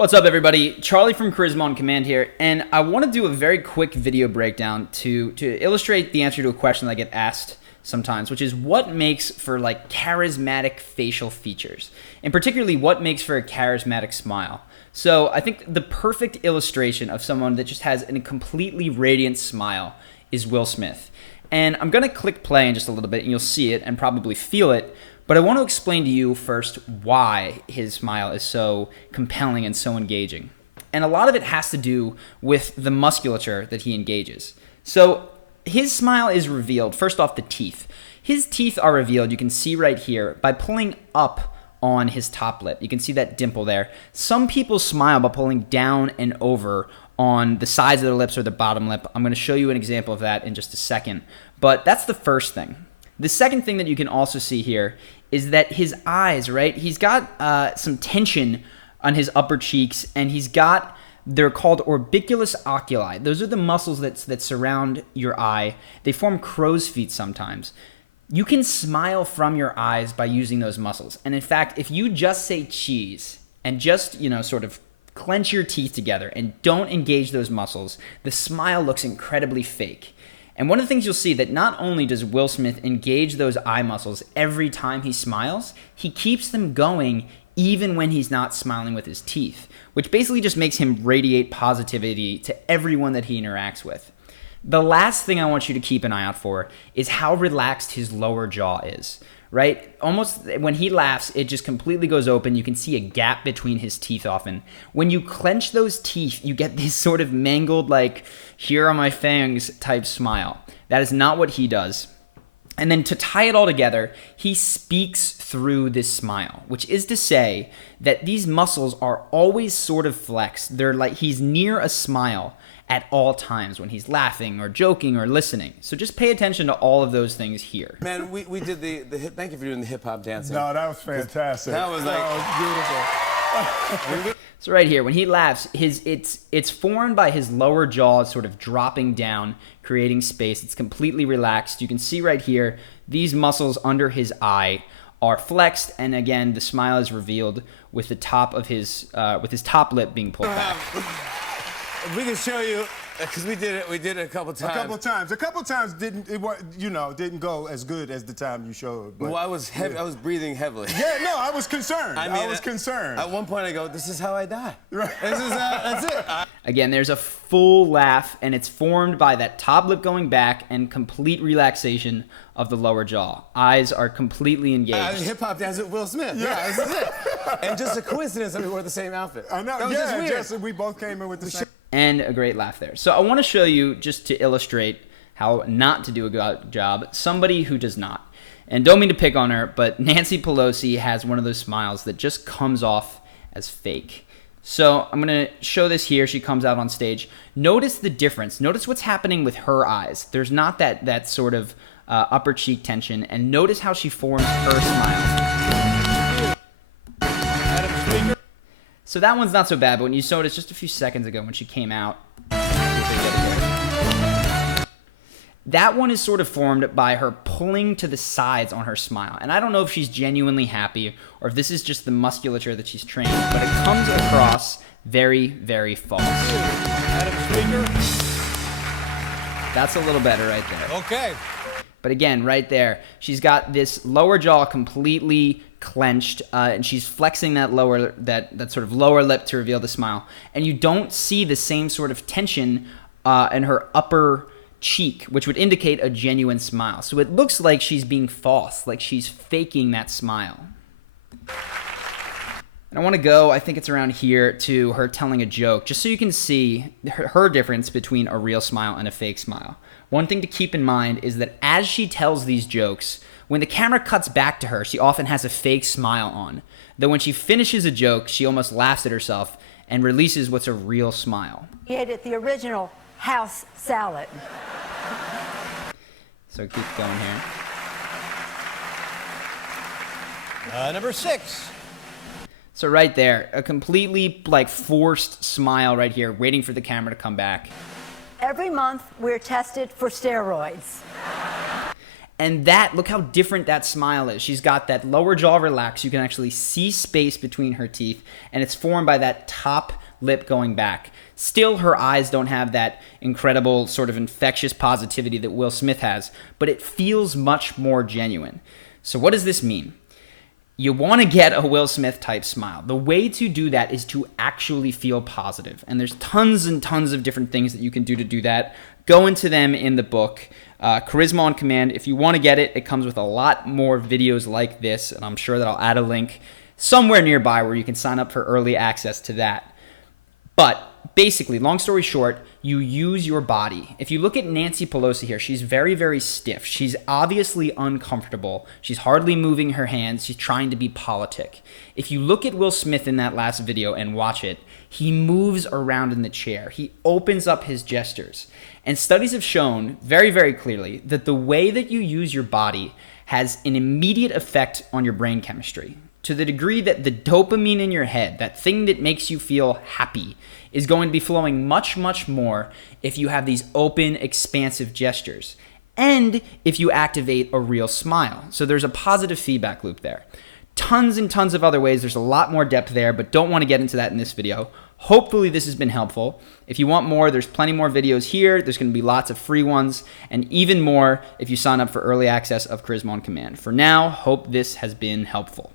What's up, everybody? Charlie from Charisma on Command here, and I want to do a very quick video breakdown to illustrate the answer to a question that I get asked sometimes, which is what makes for like charismatic facial features, and particularly what makes for a charismatic smile. So I think the perfect illustration of someone that just has a completely radiant smile is Will Smith. And I'm going to click play in just a little bit, and you'll see it and probably feel it. But I want to explain to you first why his smile is so compelling and so engaging. And a lot of it has to do with the musculature that he engages. So his smile is revealed, first off, the teeth. His teeth are revealed, you can see right here, by pulling up on his top lip. You can see that dimple there. Some people smile by pulling down and over on the sides of their lips or the bottom lip. I'm going to show you an example of that in just a second. But that's the first thing. The second thing that you can also see here is that his eyes, right? He's got some tension on his upper cheeks, and they're called orbiculus oculi. Those are the muscles that surround your eye. They form crow's feet sometimes. You can smile from your eyes by using those muscles. And in fact, if you just say cheese and just, sort of clench your teeth together and don't engage those muscles, the smile looks incredibly fake. And one of the things you'll see that not only does Will Smith engage those eye muscles every time he smiles, he keeps them going even when he's not smiling with his teeth, which basically just makes him radiate positivity to everyone that he interacts with. The last thing I want you to keep an eye out for is how relaxed his lower jaw is, right? Almost when he laughs, it just completely goes open. You can see a gap between his teeth often. When you clench those teeth, you get this sort of mangled, like, here are my fangs type smile. That is not what he does. And then to tie it all together, he speaks through this smile, which is to say that these muscles are always sort of flexed. They're like he's near a smile at all times when he's laughing or joking or listening. So just pay attention to all of those things here. Man, we did the hip. Thank you for doing the hip hop dancing. No, that was fantastic. That was beautiful. So right here, when he laughs, it's formed by his lower jaw sort of dropping down, creating space. It's completely relaxed. You can see right here, these muscles under his eye are flexed, and again, the smile is revealed with the top of his top lip being pulled back. We can show you, because we did it a couple times. A couple times didn't go as good as the time you showed. But, well, I was breathing heavily. Yeah, no, I was concerned. I was concerned. At one point I go, this is how I die. Right. That's it. Again, there's a full laugh, and it's formed by that top lip going back and complete relaxation of the lower jaw. Eyes are completely engaged. Hip-hop dance with Will Smith. Yeah, this is it. And just a coincidence that we wore the same outfit. I know, that was just weird. Just we both came in with the same. And a great laugh there. So I want to show you, just to illustrate how not to do a good job, somebody who does not. And don't mean to pick on her, but Nancy Pelosi has one of those smiles that just comes off as fake. So I'm going to show this here. She comes out on stage. Notice the difference. Notice what's happening with her eyes. There's not that sort of upper cheek tension. And notice how she forms her smile. So that one's not so bad, but when you saw it just a few seconds ago when she came out, that one is sort of formed by her pulling to the sides on her smile. And I don't know if she's genuinely happy or if this is just the musculature that she's trained, but it comes across very, very false. That's a little better right there. Okay. But again, right there, she's got this lower jaw completely clenched, and she's flexing that sort of lower lip to reveal the smile. And you don't see the same sort of tension in her upper cheek, which would indicate a genuine smile. So it looks like she's being false, like she's faking that smile. And I want to go, I think it's around here, to her telling a joke, just so you can see her difference between a real smile and a fake smile. One thing to keep in mind is that as she tells these jokes, when the camera cuts back to her, she often has a fake smile on. Though when she finishes a joke, she almost laughs at herself and releases what's a real smile. He ate it the original house salad. So keep going here. Number 6. So right there, a completely forced smile right here, waiting for the camera to come back. Every month, we're tested for steroids. And that, look how different that smile is. She's got that lower jaw relaxed. You can actually see space between her teeth, and it's formed by that top lip going back. Still, her eyes don't have that incredible sort of infectious positivity that Will Smith has, but it feels much more genuine. So what does this mean? You want to get a Will Smith type smile. The way to do that is to actually feel positive. And there's tons and tons of different things that you can do that. Go into them in the book. Charisma on Command. If you want to get it, it comes with a lot more videos like this, and I'm sure that I'll add a link somewhere nearby where you can sign up for early access to that. But basically, long story short, you use your body. If you look at Nancy Pelosi here, she's very, very stiff. She's obviously uncomfortable. She's hardly moving her hands. She's trying to be politic. If you look at Will Smith in that last video and watch it, he moves around in the chair. He opens up his gestures. And studies have shown very, very clearly that the way that you use your body has an immediate effect on your brain chemistry, to the degree that the dopamine in your head, that thing that makes you feel happy, is going to be flowing much, much more if you have these open, expansive gestures, and if you activate a real smile. So there's a positive feedback loop there. Tons and tons of other ways. There's a lot more depth there, but don't want to get into that in this video. Hopefully this has been helpful. If you want more, there's plenty more videos here. There's going to be lots of free ones, and even more if you sign up for early access of Charisma on Command. For now, hope this has been helpful.